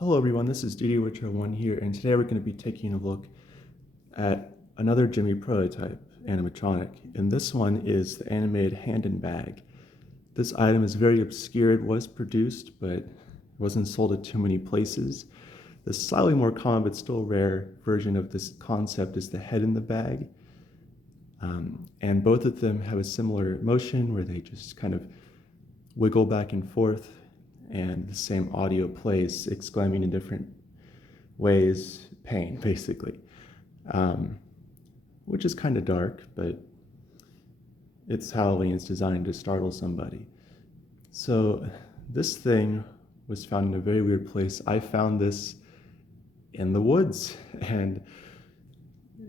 Hello everyone, this is DD1 here, and today we're going to be taking a look at another Gemmy prototype, Animatronic, and this one is the animated hand and bag. This item is very obscure. It was produced, but it wasn't sold at too many places. The slightly more common but still rare version of this concept is the head in the bag, and both of them have a similar motion where they just kind of wiggle back and forth, and the same audio plays, exclaiming in different ways, pain, basically, which is kind of dark, but it's Halloween. It's designed to startle somebody. So this thing was found in a very weird place. I found this in the woods, and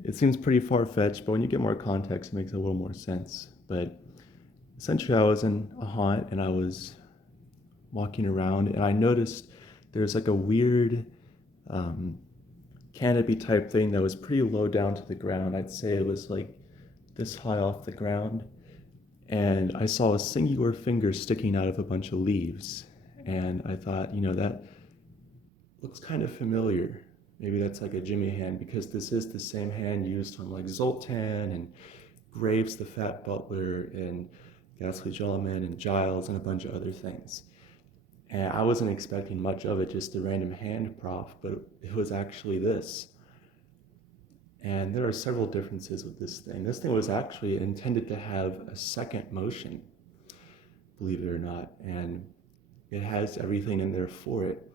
it seems pretty far-fetched, but when you get more context, it makes a little more sense. But essentially, I was in a haunt, and I was walking around, and I noticed there's like a weird canopy type thing that was pretty low down to the ground. I'd say it was like this high off the ground, and I saw a singular finger sticking out of a bunch of leaves, and I thought, that looks kind of familiar. Maybe that's like a Gemmy hand, because this is the same hand used on like Zoltan and Graves the Fat Butler and Ghastly Gentleman and Giles and a bunch of other things. And I wasn't expecting much of it, just a random hand prop, but it was actually this. And there are several differences with this thing. This thing was actually intended to have a second motion, believe it or not, and it has everything in there for it.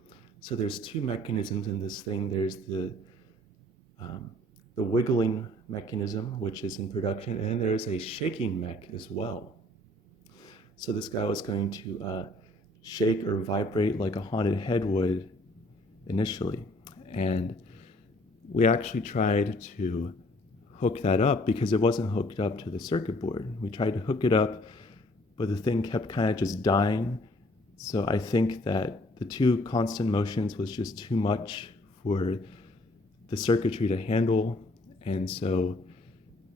So there's two mechanisms in this thing. There's the wiggling mechanism, which is in production, and there's a shaking mech as well. So this guy was going to shake or vibrate like a haunted head would initially. And we actually tried to hook that up because it wasn't hooked up to the circuit board. We tried to hook it up, but the thing kept kind of just dying. So I think that the two constant motions was just too much for the circuitry to handle, and so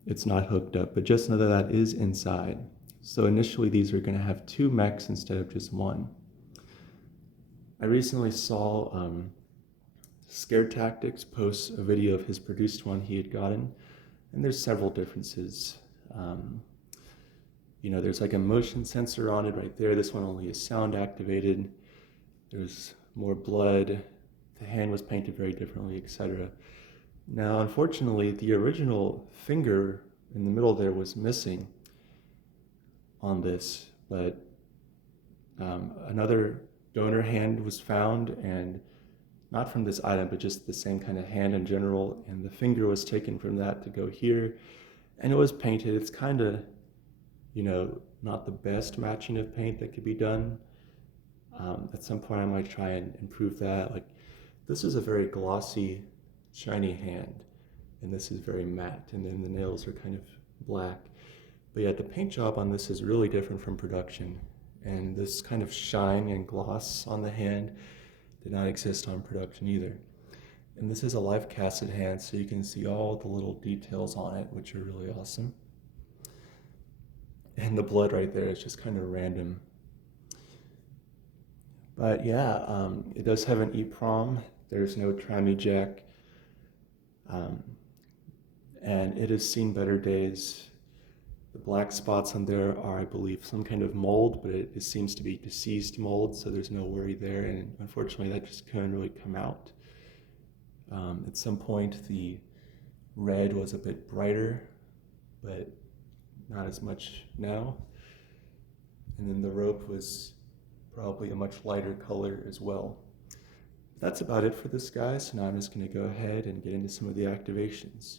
it's not hooked up. But just know that that is inside. So initially these are going to have two mechs instead of just one. I recently saw Scared Tactics post a video of his produced one he had gotten, and there's several differences. There's like a motion sensor on it right there. This one only is sound activated. There's more blood. The hand was painted very differently, etc. Now, unfortunately, the original finger in the middle there was missing on this, but another donor hand was found, and not from this item, but just the same kind of hand in general, and the finger was taken from that to go here, and it was painted. It's kind of, not the best matching of paint that could be done. At some point I might try and improve that. Like, this is a very glossy, shiny hand, and this is very matte, and then the nails are kind of black. But yeah, the paint job on this is really different from production, and this kind of shine and gloss on the hand did not exist on production either. And this is a live casted hand, so you can see all the little details on it, which are really awesome. And the blood right there is just kind of random. But yeah, it does have an EEPROM. There's no Trammy jack. And it has seen better days. The black spots on there are, I believe, some kind of mold, but it seems to be deceased mold, so there's no worry there. And unfortunately, that just couldn't really come out. At some point, the red was a bit brighter, but not as much now. And then the rope was probably a much lighter color as well. That's about it for this guy, so now I'm just going to go ahead and get into some of the activations.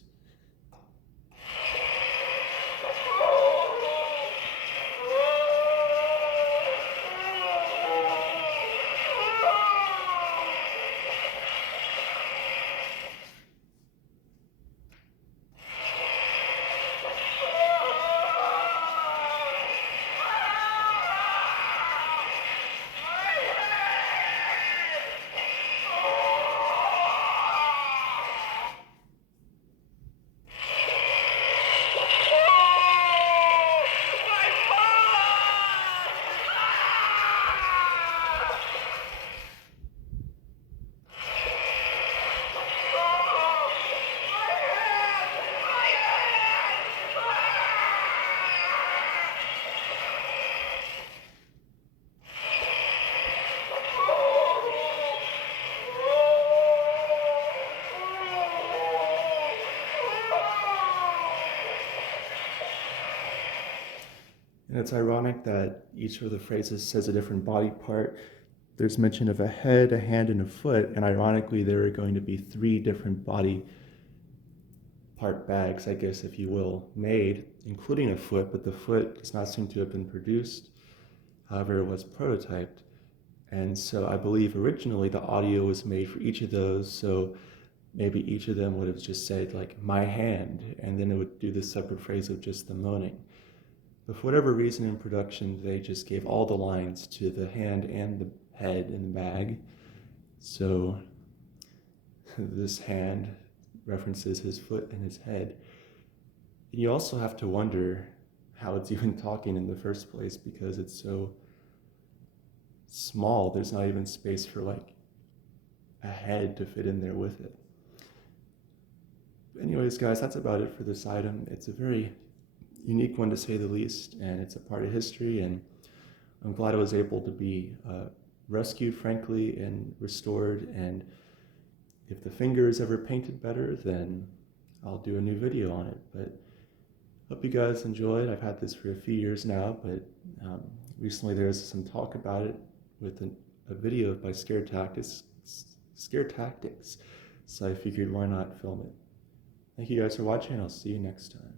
it's ironic that each of the phrases says a different body part. There's mention of a head, a hand, and a foot, and ironically, there are going to be 3 different body part bags, I guess, if you will, made, including a foot, but the foot does not seem to have been produced. However, it was prototyped. And so I believe originally the audio was made for each of those, so maybe each of them would have just said, like, my hand, and then it would do the separate phrase of just the moaning. But for whatever reason in production, they just gave all the lines to the hand and the head in the bag. So this hand references his foot and his head. And you also have to wonder how it's even talking in the first place, because it's so small. There's not even space for like a head to fit in there with it. But anyways, guys, that's about it for this item. It's a very unique one to say the least, and it's a part of history, and I'm glad it was able to be rescued, frankly, and restored. And if the finger is ever painted better, then I'll do a new video on it. But hope you guys enjoyed. I've had this for a few years now, but recently there was some talk about it with a video by Scare Tactics. So I figured, why not film it? Thank you guys for watching. I'll see you next time.